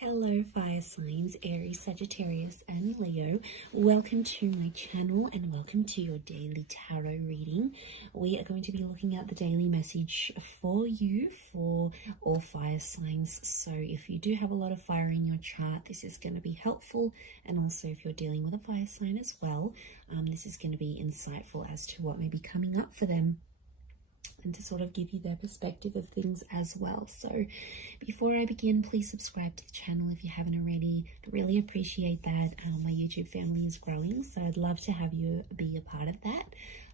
Hello fire signs, Aries, Sagittarius and Leo. Welcome to my channel and welcome to your daily tarot reading. We are going to be looking at the daily message for you for all fire signs. So if you do have a lot of fire in your chart, this is going to be helpful. And also if you're dealing with a fire sign as well, this is going to be insightful as to what may be coming up for them, and to sort of give you their perspective of things as well. So before I begin, please subscribe to the channel if you haven't already. I really appreciate that. My YouTube family is growing, so I'd love to have you be a part of that.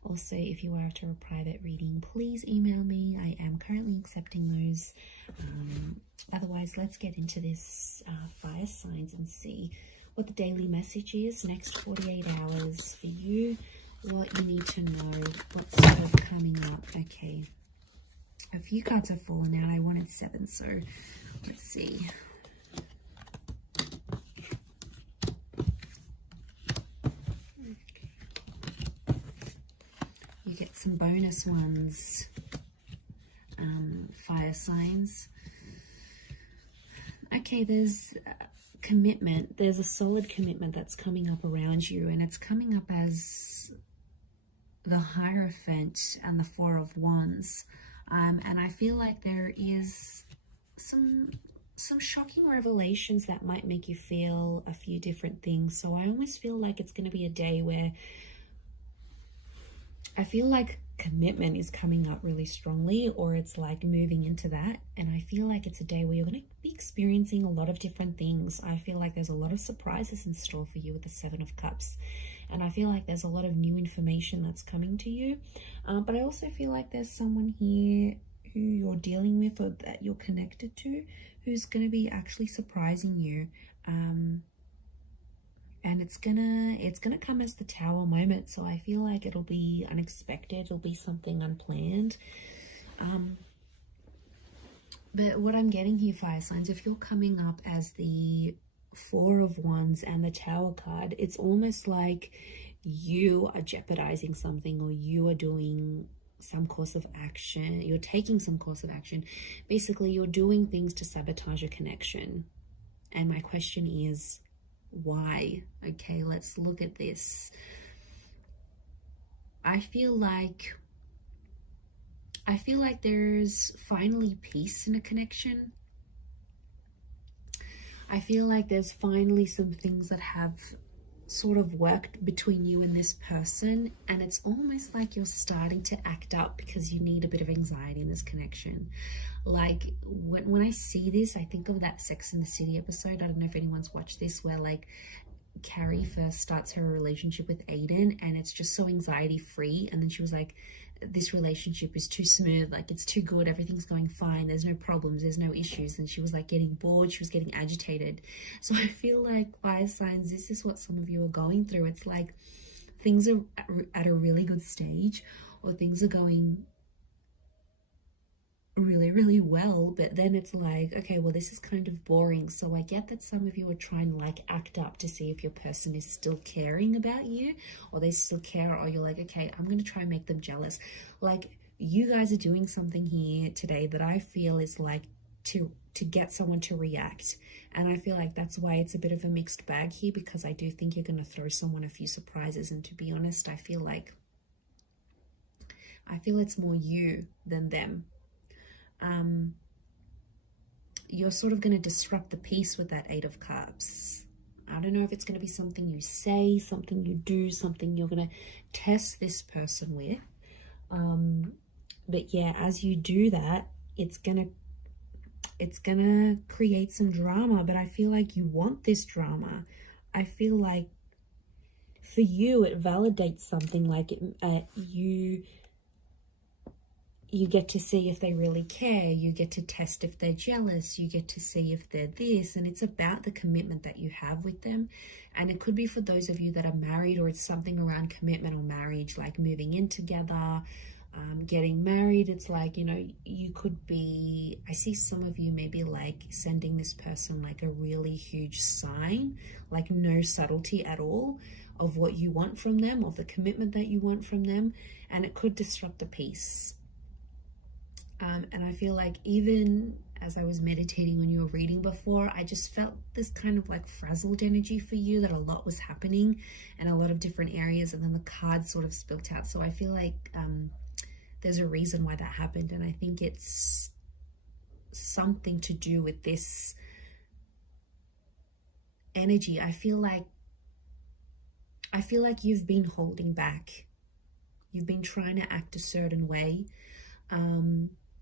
Also, if you are after a private reading, please email me. I am currently accepting those. Otherwise, let's get into this fire signs and see what the daily message is next 48 hours for you. What you need to know, what's sort of coming up. Okay, a few cards have fallen out. I wanted 7, so let's see. You get some bonus ones, fire signs. Okay, there's commitment. There's a solid commitment that's coming up around you, and it's coming up as the Hierophant and the Four of Wands, and I feel like there is some shocking revelations that might make you feel a few different things. So I almost feel like it's going to be a day where I feel like commitment is coming up really strongly, or it's like moving into that, and I feel like it's a day where you're going to be experiencing a lot of different things. I feel like there's a lot of surprises in store for you with the 7 of Cups, and I feel like there's a lot of new information that's coming to you, but I also feel like there's someone here who you're dealing with or that you're connected to who's going to be actually surprising you, and it's gonna come as the Tower moment. So I feel like it'll be unexpected, it'll be something unplanned. But what I'm getting here, fire signs, if you're coming up as the Four of Wands and the Tower card, it's almost like you are jeopardizing something, or you are doing some course of action, you're taking some course of action. Basically, you're doing things to sabotage a connection. And my question is, why? Okay, let's look at this. I feel like there's finally peace in a connection. I feel like there's finally some things that have sort of worked between you and this person, and it's almost like you're starting to act up because you need a bit of anxiety in this connection. Like when I see this, I think of that Sex and the City episode. I don't know if anyone's watched this, where like Carrie first starts her relationship with Aiden, and it's just so anxiety free, and then she was like, this relationship is too smooth, like it's too good, everything's going fine, there's no problems, there's no issues. And she was like getting bored, she was getting agitated. So I feel like, fire signs, this is what some of you are going through. It's like things are at a really good stage, or things are going really well, but then it's like, okay, well, this is kind of boring. So I get that some of you are trying to like act up to see if your person is still caring about you, or they still care, or you're like, okay, I'm going to try and make them jealous. Like, you guys are doing something here today that I feel is like to get someone to react, and I feel like that's why it's a bit of a mixed bag here, because I do think you're going to throw someone a few surprises. And to be honest, I feel it's more you than them. You're sort of going to disrupt the peace with that 8 of Cups. I don't know if it's going to be something you say, something you do, something you're going to test this person with. But yeah, as you do that, it's gonna create some drama, but I feel like you want this drama. I feel like for you, it validates something, like you get to see if they really care, you get to test if they're jealous, you get to see if they're this, and it's about the commitment that you have with them. And it could be for those of you that are married, or it's something around commitment or marriage, like moving in together, getting married. It's like, you know, you could be, I see some of you maybe like sending this person like a really huge sign, like no subtlety at all of what you want from them, of the commitment that you want from them, and it could disrupt the peace. And I feel like even as I was meditating on your reading before, I just felt this kind of like frazzled energy for you, that a lot was happening in a lot of different areas, and then the cards sort of spilt out. So I feel like there's a reason why that happened, and I think it's something to do with this energy. I feel like you've been holding back. You've been trying to act a certain way,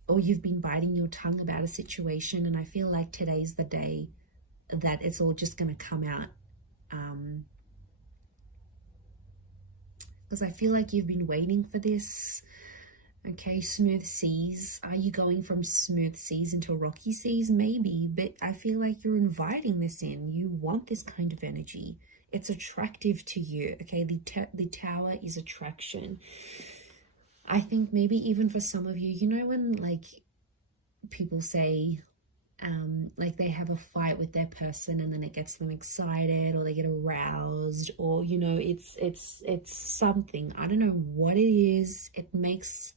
or you've been biting your tongue about a situation, and I feel like today's the day that it's all just going to come out. Because I feel like you've been waiting for this. Okay, smooth seas. Are you going from smooth seas into rocky seas? Maybe, but I feel like you're inviting this in. You want this kind of energy. It's attractive to you. Okay, the tower is attraction. I think maybe even for some of you, you know, when like people say like they have a fight with their person and then it gets them excited, or they get aroused, or you know, it's something. I don't know what it is. It makes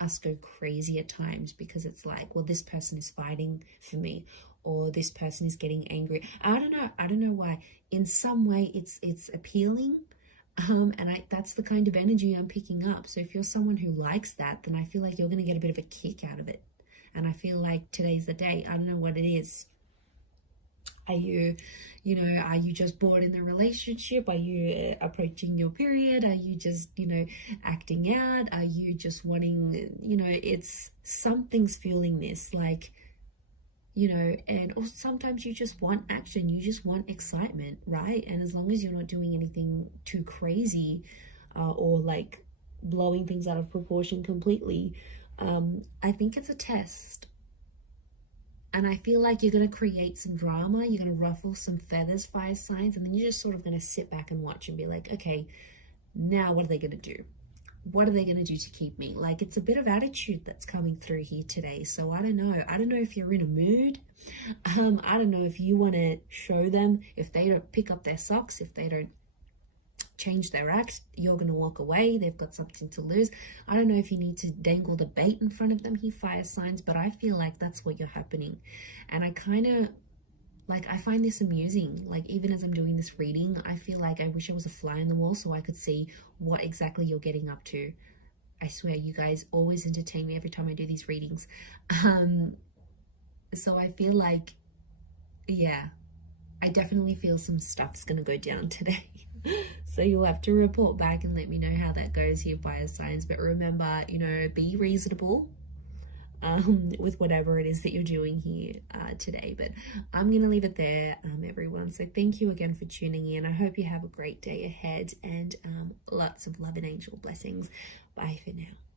us go crazy at times, because it's like, well, this person is fighting for me, or this person is getting angry. I don't know why. In some way it's appealing, and that's the kind of energy I'm picking up. So if you're someone who likes that, then I feel like you're going to get a bit of a kick out of it. And I feel like today's the day. I don't know what it is. Are you, you know, are you just bored in the relationship? Are you approaching your period? Are you just, you know, acting out? Are you just wanting, you know, it's something's fueling this, like, you know, and or sometimes you just want action. You just want excitement, right? And as long as you're not doing anything too crazy or like blowing things out of proportion completely, I think it's a test. And I feel like you're going to create some drama. You're going to ruffle some feathers, fire signs. And then you're just sort of going to sit back and watch and be like, okay, now what are they going to do? What are they going to do to keep me? Like, it's a bit of attitude that's coming through here today. So I don't know. I don't know if you're in a mood. I don't know if you want to show them. If they don't pick up their socks, if they don't change their act, you're going to walk away. They've got something to lose. I don't know if you need to dangle the bait in front of them, he fire signs, but I feel like that's what you're happening. And I kind of like, I find this amusing. Like, even as I'm doing this reading, I feel like I wish I was a fly on the wall so I could see what exactly you're getting up to. I swear, you guys always entertain me every time I do these readings. So I feel like, yeah, I definitely feel some stuff's going to go down today. So you'll have to report back and let me know how that goes here, fire signs. But remember, you know, be reasonable with whatever it is that you're doing here today. But I'm going to leave it there, everyone. So thank you again for tuning in. I hope you have a great day ahead, and lots of love and angel blessings. Bye for now.